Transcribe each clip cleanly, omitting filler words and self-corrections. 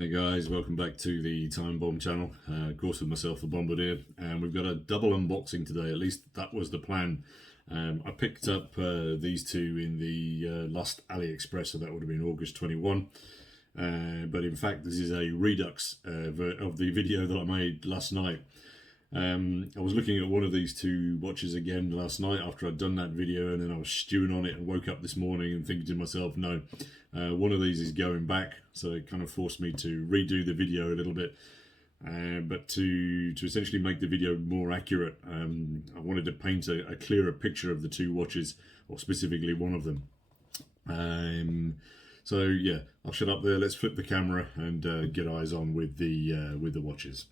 Hey guys, welcome back to the Time Bomb channel. Of course, with myself, the Bombardier, and we've got a double unboxing today. At least that was the plan. I picked up these two in the last AliExpress, so that would have been August 21. But in fact, this is a redux of the video that I made last night. I was looking at one of these two watches again last night after I'd done that video, and then I was stewing on it and woke up this morning and thinking to myself, no, one of these is going back. So it kind of forced me to redo the video a little bit, but to essentially make the video more accurate. I wanted to paint a clearer picture of the two watches, or specifically one of them. So yeah, I'll shut up there. Let's flip the camera and get eyes on with the watches.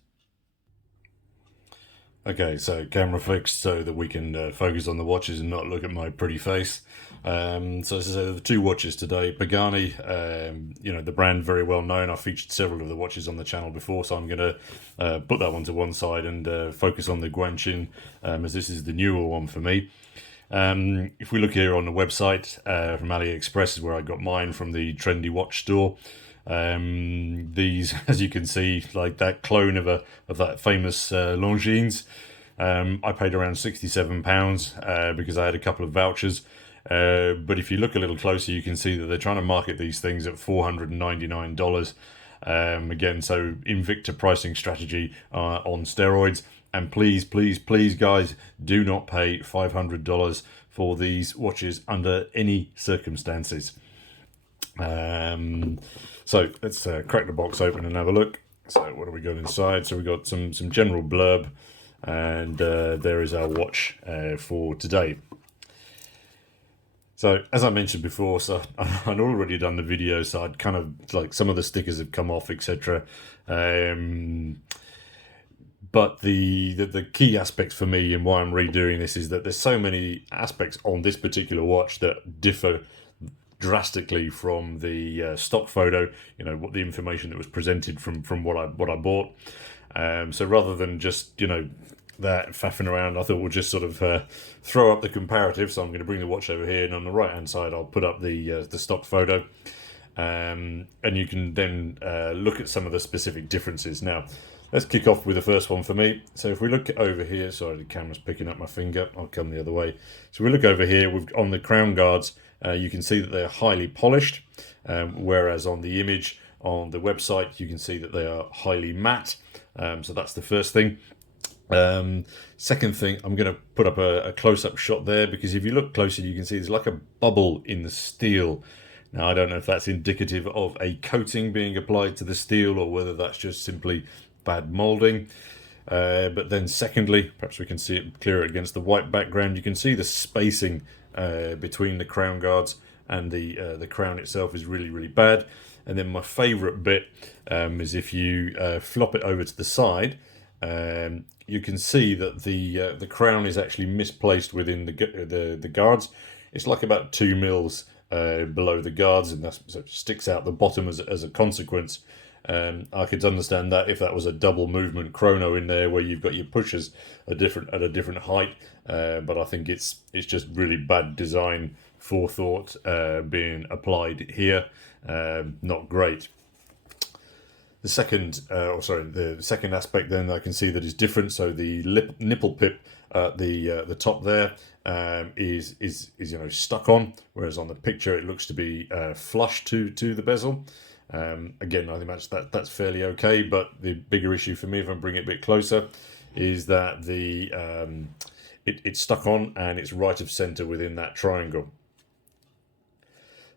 Okay, so camera fixed so that we can focus on the watches and not look at my pretty face. So as I say, the two watches today, Pagani, the brand very well known. I've featured several of the watches on the channel before, so I'm going to put that one to one side and focus on the Guanqin, as this is the newer one for me. If we look here on the website from AliExpress is where I got mine from the Trendy Watch store. These, as you can see, like that clone of that famous Longines. I paid around £67 because I had a couple of vouchers. But if you look a little closer, you can see that they're trying to market these things at $499. Again, so Invicta pricing strategy on steroids. And please, please, please, guys, do not pay $500 for these watches under any circumstances. So let's crack the box open and have a look. So what have we got inside? So we've got some general blurb, and there is our watch for today. So as I mentioned before, so I'd already done the video, so I'd kind of like some of the stickers have come off, etc. But the key aspects for me and why I'm redoing this is that there's so many aspects on this particular watch that differ drastically from the stock photo, what the information that was presented from what I bought. So rather than just that faffing around, I thought we'll just sort of throw up the comparative. So I'm going to bring the watch over here, and on the right hand side I'll put up the stock photo, and you can then look at some of the specific differences. Now let's kick off with the first one for me. So if we look over here, sorry, the camera's picking up my finger, I'll come the other way. So we look over here, on the crown guards, you can see that they're highly polished, whereas on the image on the website you can see that they are highly matte. So that's the first thing. Second thing, I'm going to put up a close-up shot there, because if you look closer you can see there's like a bubble in the steel. Now I don't know if that's indicative of a coating being applied to the steel or whether that's just simply bad molding. But then secondly, perhaps we can see it clearer against the white background, you can see the spacing between the crown guards and the crown itself is really, really bad. And then my favourite bit is if you flop it over to the side, you can see that the crown is actually misplaced within the guards. It's like about 2 mils below the guards, and that so it sticks out the bottom as a consequence. I could understand that if that was a double movement chrono in there where you've got your pushers at a different height, but I think it's just really bad design forethought being applied here. Not great. The second aspect then I can see that is different. So the nipple pip at the top there is stuck on, whereas on the picture it looks to be flush to the bezel. Again, I think that's fairly okay, but the bigger issue for me, if I bring it a bit closer, is that it's stuck on and it's right of center within that triangle.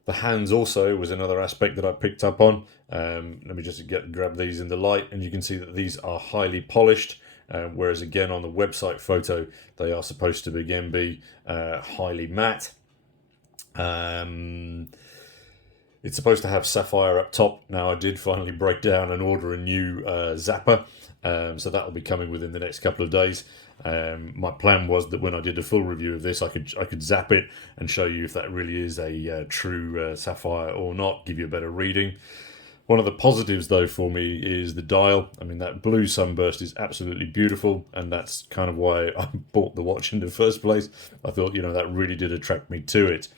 The hands also was another aspect that I picked up on. Let me just grab these in the light, and you can see that these are highly polished, whereas again on the website photo they are supposed to again be highly matte. It's supposed to have sapphire up top. Now I did finally break down and order a new zapper, so that will be coming within the next couple of days. My plan was that when I did a full review of this, I could zap it and show you if that really is a true sapphire or not, give you a better reading. One of the positives though for me is the dial. I mean, that blue sunburst is absolutely beautiful, and that's kind of why I bought the watch in the first place. I thought, that really did attract me to it.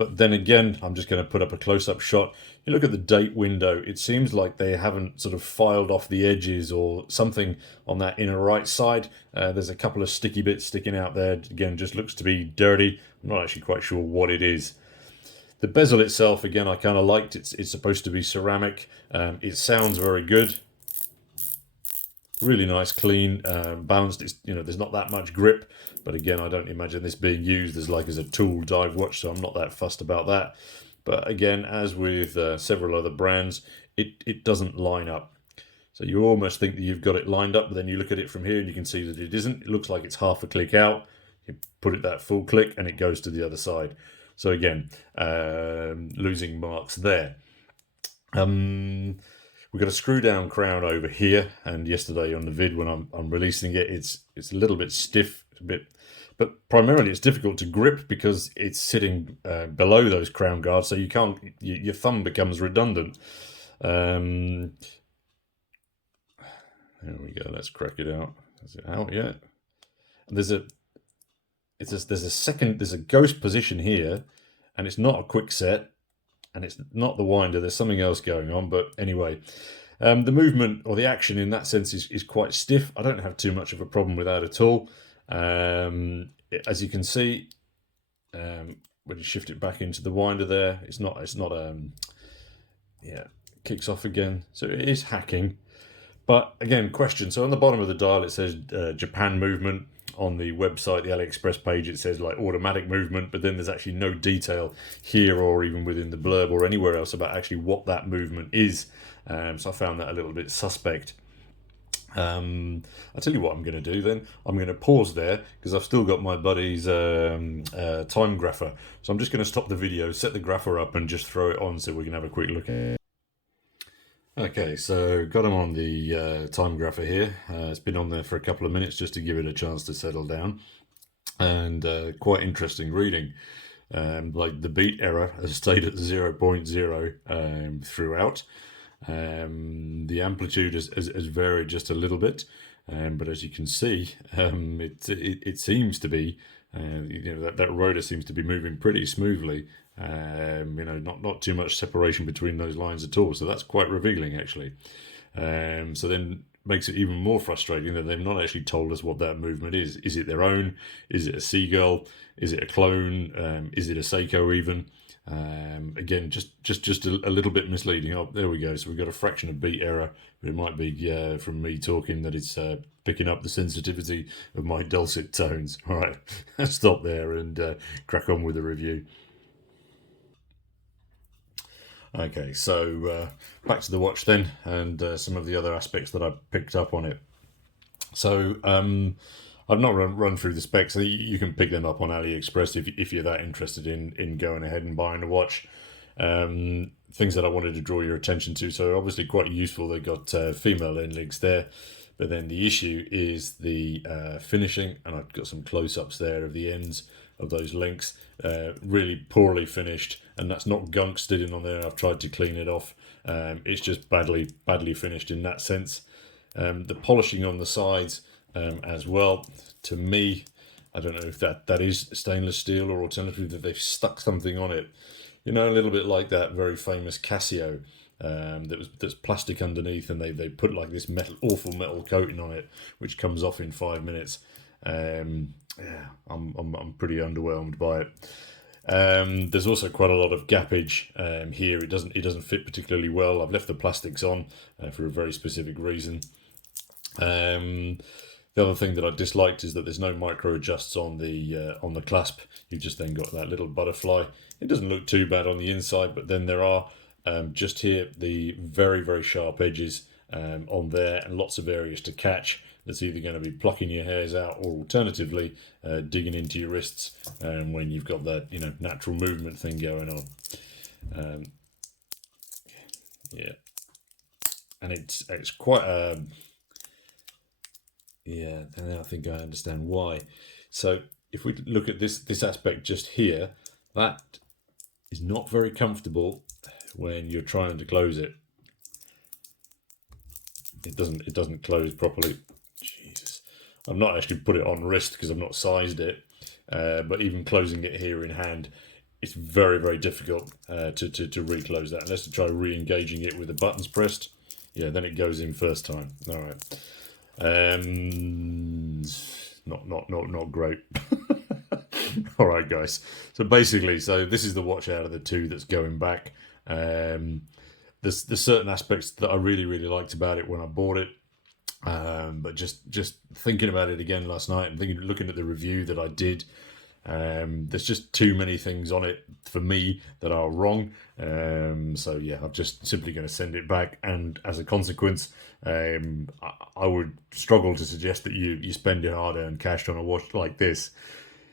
But then again, I'm just going to put up a close-up shot. You look at the date window, it seems like they haven't sort of filed off the edges or something on that inner right side. There's a couple of sticky bits sticking out there. Again, just looks to be dirty. I'm not actually quite sure what it is. The bezel itself, again, I kind of liked. It's supposed to be ceramic. It sounds very good. Really nice, clean, balanced. It's, you know, there's not that much grip, but again, I don't imagine this being used as a tool dive watch, so I'm not that fussed about that. But again, as with several other brands, it doesn't line up. So you almost think that you've got it lined up, but then you look at it from here and you can see that it isn't. It looks like it's half a click out. You put it that full click and it goes to the other side. So again, losing marks there. We've got a screw down crown over here, and yesterday on the vid when I'm releasing it, it's a little bit stiff, but primarily it's difficult to grip because it's sitting below those crown guards, so you can't. Your thumb becomes redundant. There we go. Let's crack it out. Is it out yet? There's a ghost position here, and it's not a quick set. And it's not the winder, there's something else going on, but anyway. The movement, or the action in that sense, is quite stiff. I don't have too much of a problem with that at all. As you can see, when you shift it back into the winder there, kicks off again. So it is hacking. But again, question. So on the bottom of the dial, it says Japan movement. On the website, the AliExpress page, it says like automatic movement, but then there's actually no detail here or even within the blurb or anywhere else about actually what that movement is. So I found that a little bit suspect. I'll tell you what I'm going to do then. I'm going to pause there because I've still got my buddy's time grapher. So I'm just going to stop the video, set the grapher up and just throw it on so we can have a quick look at it. Okay, so got him on the time grapher here. It's been on there for a couple of minutes just to give it a chance to settle down. And quite interesting reading. Like the beat error has stayed at 0.0 throughout. The amplitude has varied just a little bit. But as you can see, it seems to be, that rotor seems to be moving pretty smoothly. Not too much separation between those lines at all. So that's quite revealing, actually. So then makes it even more frustrating that they've not actually told us what that movement is. Is it their own? Is it a seagull? Is it a clone? Is it a Seiko even? Again, just a little bit misleading. Oh, there we go. So we've got a fraction of beat error, but it might be from me talking that it's picking up the sensitivity of my dulcet tones. All right, stop there and crack on with the review. Okay, so back to the watch then, and some of the other aspects that I picked up on it. So I've not run through the specs. You can pick them up on AliExpress if you're that interested in going ahead and buying a watch. Things that I wanted to draw your attention to. So obviously quite useful. They've got female end links there, but then the issue is the finishing, and I've got some close-ups there of the ends of those links. Really poorly finished, and that's not gunk sitting on there. I've tried to clean it off. It's just badly finished in that sense. The polishing on the sides as well, to me, I don't know if that is stainless steel or alternatively that they've stuck something on it. A little bit like that very famous Casio that's plastic underneath, and they put like this awful metal coating on it, which comes off in 5 minutes. I'm pretty underwhelmed by it. There's also quite a lot of gappage here. It doesn't fit particularly well. I've left the plastics on for a very specific reason. The other thing that I disliked is that there's no micro adjusts on the clasp. You've just then got that little butterfly. It doesn't look too bad on the inside, but then there are just here the very, very sharp edges on there, and lots of areas to catch. That's either going to be plucking your hairs out, or alternatively digging into your wrists when you've got that natural movement thing going on. Yeah, and it's quite yeah. And I think I understand why. So if we look at this aspect just here, that is not very comfortable when you're trying to close it. It doesn't close properly. Jesus, I've not actually put it on wrist because I've not sized it. But even closing it here in hand, it's very, very difficult to reclose that unless you try re-engaging it with the buttons pressed. Yeah, then it goes in first time. All right. Not great. All right, guys. So basically, this is the watch out of the two that's going back. There's certain aspects that I really, really liked about it when I bought it. But just thinking about it again last night and looking at the review that I did, there's just too many things on it for me that are wrong. So yeah, I'm just simply going to send it back, and as a consequence, I would struggle to suggest that you spend your hard-earned cash on a watch like this.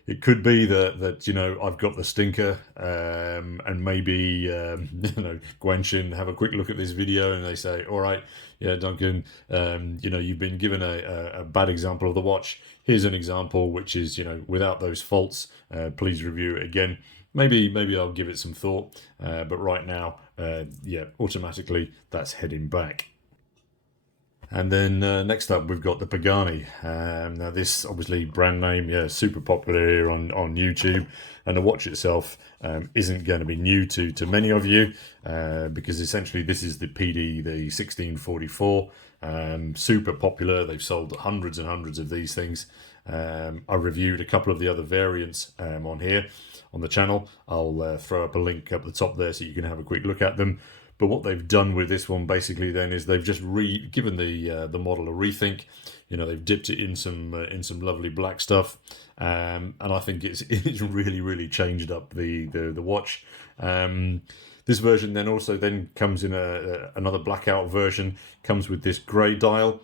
It could be that you know, I've got the stinker, and maybe you know, Guanqin have a quick look at this video and they say, all right, yeah, Duncan, you know, you've been given a bad example of the watch. Here's an example which is, you know, without those faults. Please review it again. Maybe I'll give it some thought, but right now, yeah, automatically that's heading back. And then next up, we've got the Pagani. Now, this obviously brand name, yeah, super popular here on YouTube, and the watch itself isn't going to be new to many of you, because essentially this is the PD, the 1644, super popular. They've sold hundreds and hundreds of these things. I reviewed a couple of the other variants on here on the channel. I'll throw up a link up the top there so you can have a quick look at them. But what they've done with this one basically then is they've just given the model a rethink. You know, they've dipped it in some lovely black stuff, and I think it's really changed up the watch. This version then also comes in another blackout version. Comes with this grey dial.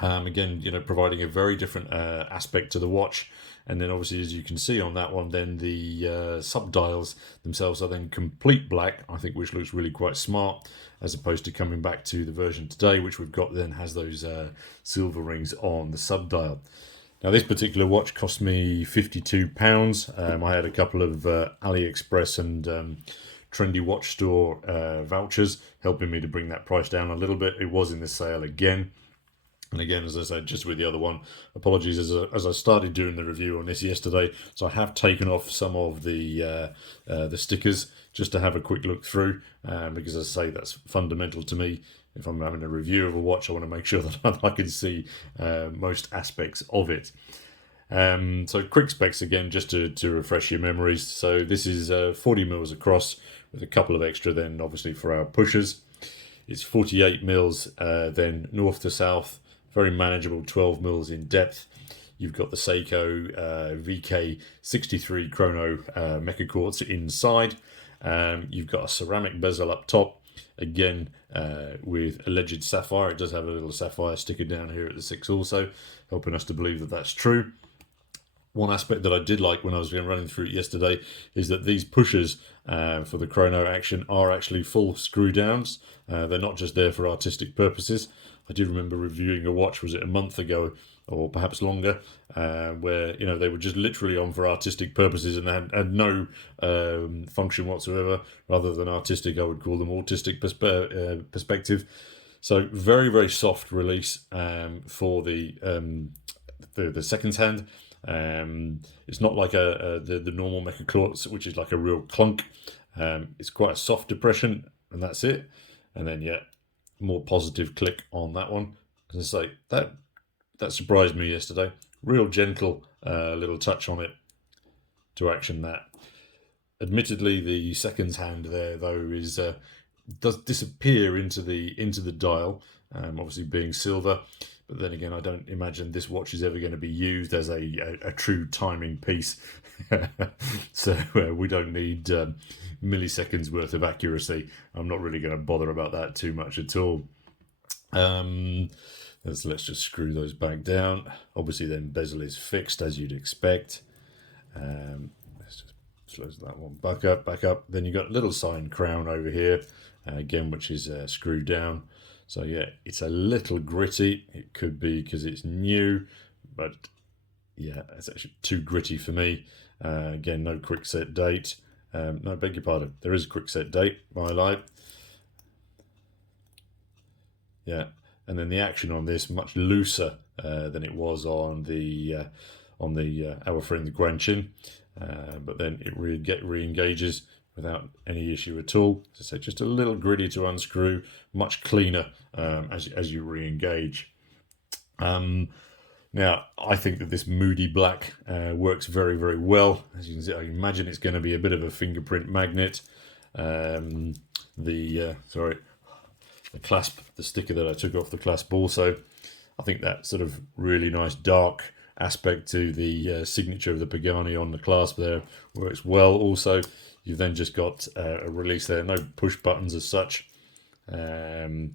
Again, you know, providing a very different aspect to the watch. And then obviously, as you can see on that one, then the sub-dials themselves are then complete black, I think, which looks really quite smart, as opposed to coming back to the version today, which we've got then has those silver rings on the sub-dial. Now, this particular watch cost me £52. I had a couple of AliExpress and Trendy Watch Store vouchers helping me to bring that price down a little bit. It was in the sale again. And again, as I said, just with the other one, apologies as I started doing the review on this yesterday, so I have taken off some of the stickers just to have a quick look through, because as I say, that's fundamental to me. If I'm having a review of a watch, I want to make sure that I can see most aspects of it. So quick specs again, just to refresh your memories. So this is 40 mils across with a couple of extra then obviously for our pushers. It's 48 mils then north to south. Very manageable 12 mils in depth. You've got the Seiko VK63 Chrono Mecha Quartz inside. You've got a ceramic bezel up top, again with alleged sapphire. It does have a little sapphire sticker down here at the 6 also, helping us to believe that that's true. One aspect that I did like when I was running through it yesterday is that these pushers for the chrono action are actually full screw downs. They're not just there for artistic purposes. I do remember reviewing a watch, was it a month ago or perhaps longer, where, you know, they were just literally on for artistic purposes and had no function whatsoever. Rather than artistic, I would call them autistic perspective. So very, very soft release for the seconds hand. It's not like the normal Mecha Quartz, which is like a real clunk. It's quite a soft depression, and that's it. And then yeah, more positive click on that one. As I say, that surprised me yesterday. Real gentle little touch on it to action that. Admittedly, the seconds hand there though does disappear into the dial. Obviously being silver. But then again, I don't imagine this watch is ever going to be used as a true timing piece. So we don't need milliseconds worth of accuracy. I'm not really going to bother about that too much at all. Let's just screw those back down. Obviously then bezel is fixed as you'd expect. Let's just close that one back up. Then you've got a little sign crown over here, again, which is screwed down. So yeah, it's a little gritty. It could be because it's new, but yeah, it's actually too gritty for me. Again, no quick set date. No, beg your pardon. There is a quick set date, my life. Yeah, and then the action on this much looser than it was on the on the our friend the Guanqin, but then it re-engages without any issue at all. As I say, just a little gritty to unscrew, much cleaner as you re-engage. Now, I think that this moody black works very, very well. As you can see, I imagine it's going to be a bit of a fingerprint magnet. The clasp, the sticker that I took off the clasp also, I think that sort of really nice dark aspect to the signature of the Pagani on the clasp there works well. Also, you've then just got a release there, no push buttons as such. And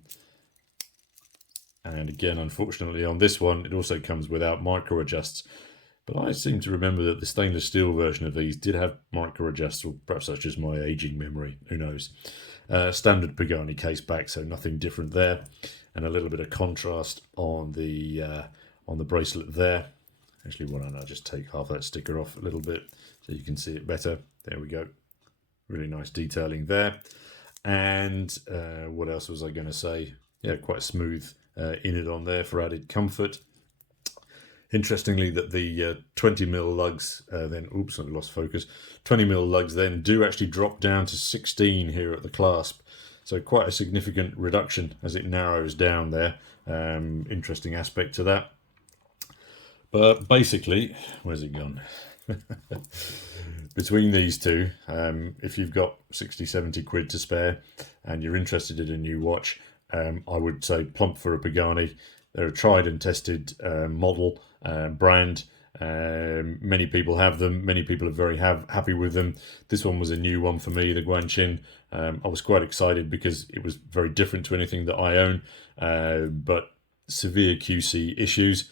again, unfortunately on this one, it also comes without micro adjusts. But I seem to remember that the stainless steel version of these did have micro adjusts, or perhaps that's just my aging memory, who knows. Standard Pagani case back, so nothing different there. And a little bit of contrast on the bracelet there. Actually, why don't I just take half that sticker off a little bit so you can see it better. There we go. Really nice detailing there. And what else was I going to say? Yeah, quite smooth inner on there for added comfort. Interestingly, that the 20mm lugs then, oops, I lost focus. 20mm lugs then do actually drop down to 16 here at the clasp. So quite a significant reduction as it narrows down there. Interesting aspect to that. But basically, where's it gone? Between these two, if you've got 60, 70 quid to spare and you're interested in a new watch, I would say plump for a Pagani. They're a tried and tested model, brand. Many people have them. Many people are very happy with them. This one was a new one for me, the Guanqin. I was quite excited because it was very different to anything that I own, but severe QC issues.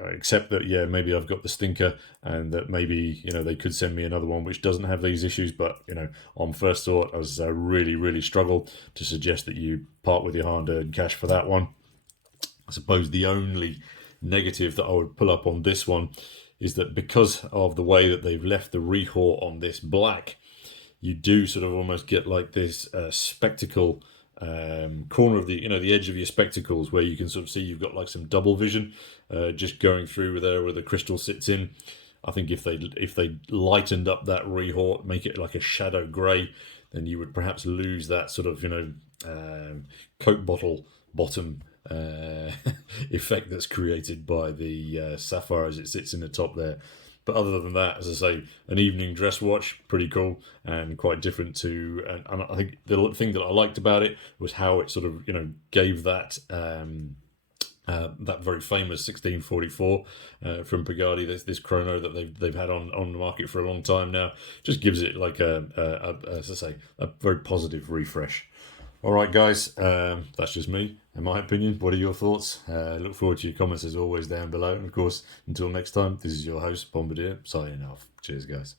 I accept that, yeah, maybe I've got the stinker and that maybe, you know, they could send me another one which doesn't have these issues. But, you know, on first thought, I was really, really struggled to suggest that you part with your hard-earned cash for that one. I suppose the only negative that I would pull up on this one is that because of the way that they've left the rehort on this black, you do sort of almost get like this spectacle corner of the, you know, the edge of your spectacles where you can sort of see you've got like some double vision just going through there where the crystal sits in. I think if they lightened up that rehort, make it like a shadow grey, then you would perhaps lose that sort of, you know, Coke bottle bottom effect that's created by the sapphire as it sits in the top there. But other than that, as I say, an evening dress watch, pretty cool and quite different to. And I think the thing that I liked about it was how it sort of, you know, gave that that very famous 1644 from Pagani, this chrono that they've had on the market for a long time now, just gives it like as I say, a very positive refresh. All right, guys, that's just me, in my opinion. What are your thoughts? Look forward to your comments as always down below. And of course, until next time, this is your host, Bombardier, signing off. Cheers, guys.